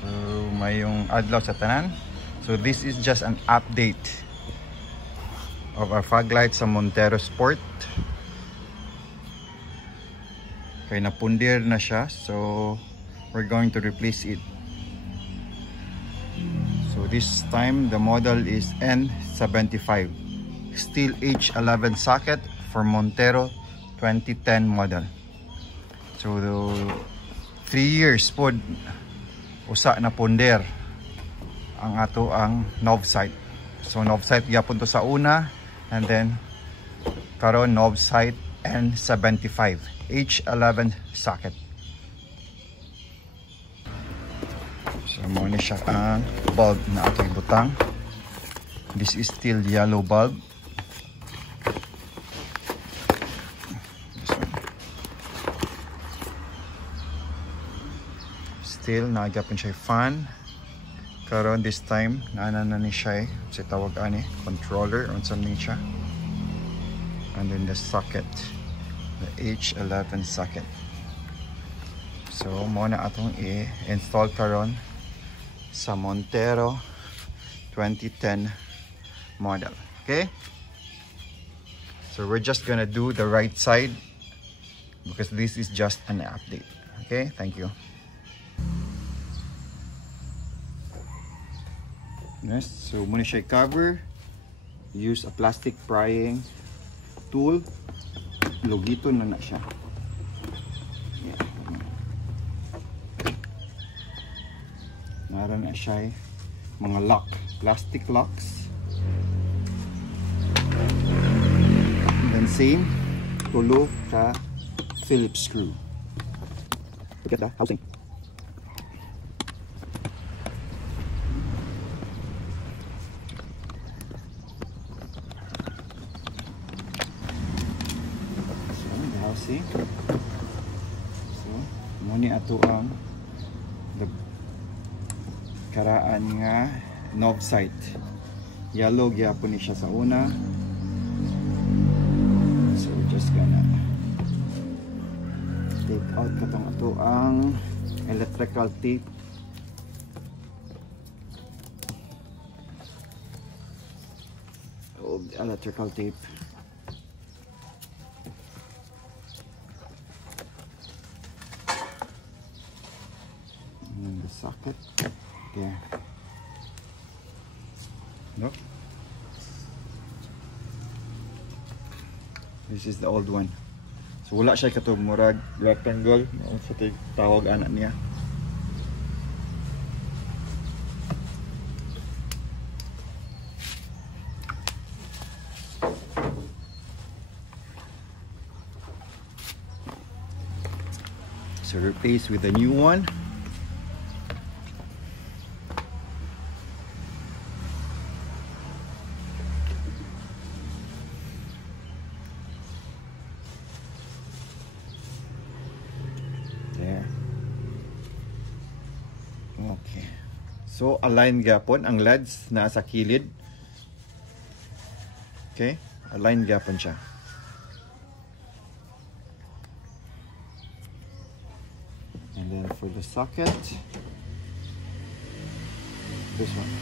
So mayong adlaw sa tanan. So this is just an update of our fog light sa Montero Sport. Kaya napundir na siya, so we're going to replace it. So this time the model is N75, steel H11 socket for Montero 2010 model. So 3 years po usa na pundir ang ato ang knob sight. So knob sight gyapon to sa una, and then karon knob sight N75 H11 socket. So mo ni siya ang bulb na ato ibutang. This is still yellow bulb. Still nagyapon siya fan. Karon this time naana na ni siya sa tawag ani controller on something siya. And then the socket, the H11 socket. So mo na atong i-install karon sa Montero 2010 model. Okay, so we're just gonna do the right side because this is just an update. Okay, thank you. Next, so muna siya cover. Use a plastic prying tool. Lugito na siya. Yeah. Naran na siya mga lock, plastic locks. And then same tulo ka Phillips screw. Look at the housing. See? So, muni ato ang karaan nga knob sight. Yellow gyapon ni siya sa una. So we're just gonna take out katong ato ang electrical tape. Oh, electrical tape. The socket there. Look, this is the old one. So wala siya katong murag rectangle sa tawag anak niya. So replace with a new one. Okay. So align gyapon ang LEDs na sa kilid. Okay? Align gyapon siya. And then for the socket, this one.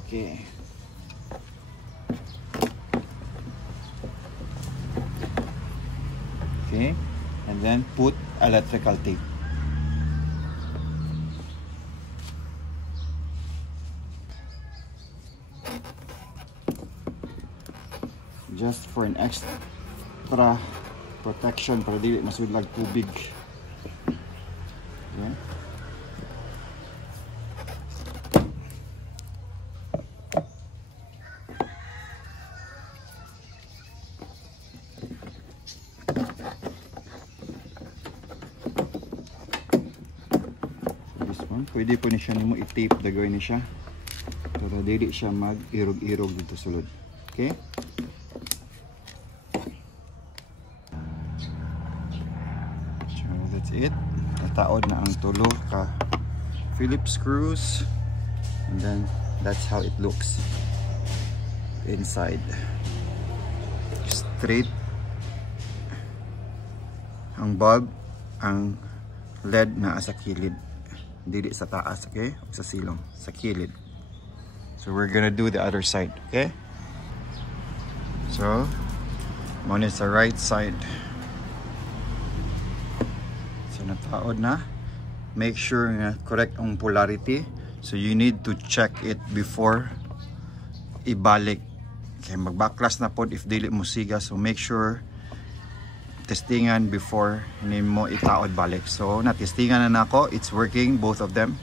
Okay. Okay, and then put electrical tape. Just for an extra protection para dili masudlag tubig. Okay. Pwede po ni siya nimo i-tape dagawin ni siya para dili siya mag-irog-irog dito sulod. Okay? So that's it. Nataod na ang tulo ka Phillips screws, and then that's how it looks inside. Straight ang bulb, ang LED na sa kilid, dili sa taas, okay? O sa silong, sa kilid. So we're gonna do the other side, okay? So muna sa right side. So nataod na. Make sure na correct ang polarity. So you need to check it before ibalik. Okay, mag-backlash na pod if dili mo siga. So make sure testingan before hindi mo itaod balik. So natestingan na nako, it's working both of them.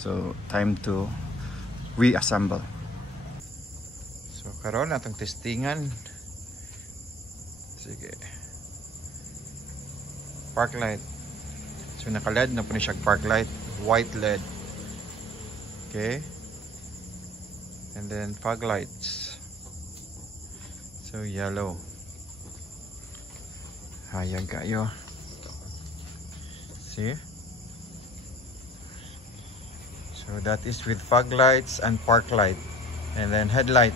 So time to reassemble. So karon natong testingan. Sige. Park light. So naka-LED na po ni siya park light, white LED. Okay. And then fog lights. So yellow. Hayag kayo. See? So that is with fog lights and park light. And then headlight.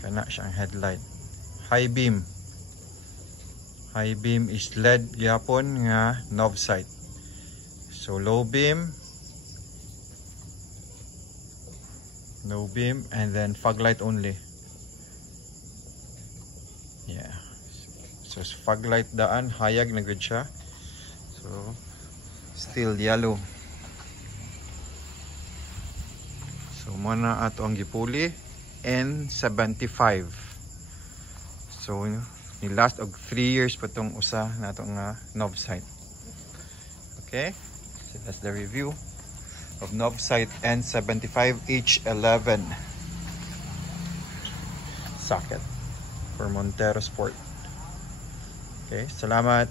Kana siyang headlight. High beam. High beam is LED gyapon nga knob sight. So low beam. No beam, and then fog light only. Yeah. So fog light daan, hayag na gud siya. So still yellow. So muna ato ang gipuli N75. So ni last og 3 years pa tong usa nato nga knob sight. Okay? So that's the review of knob sight N75H11 socket for Montero Sport. Okay, salamat.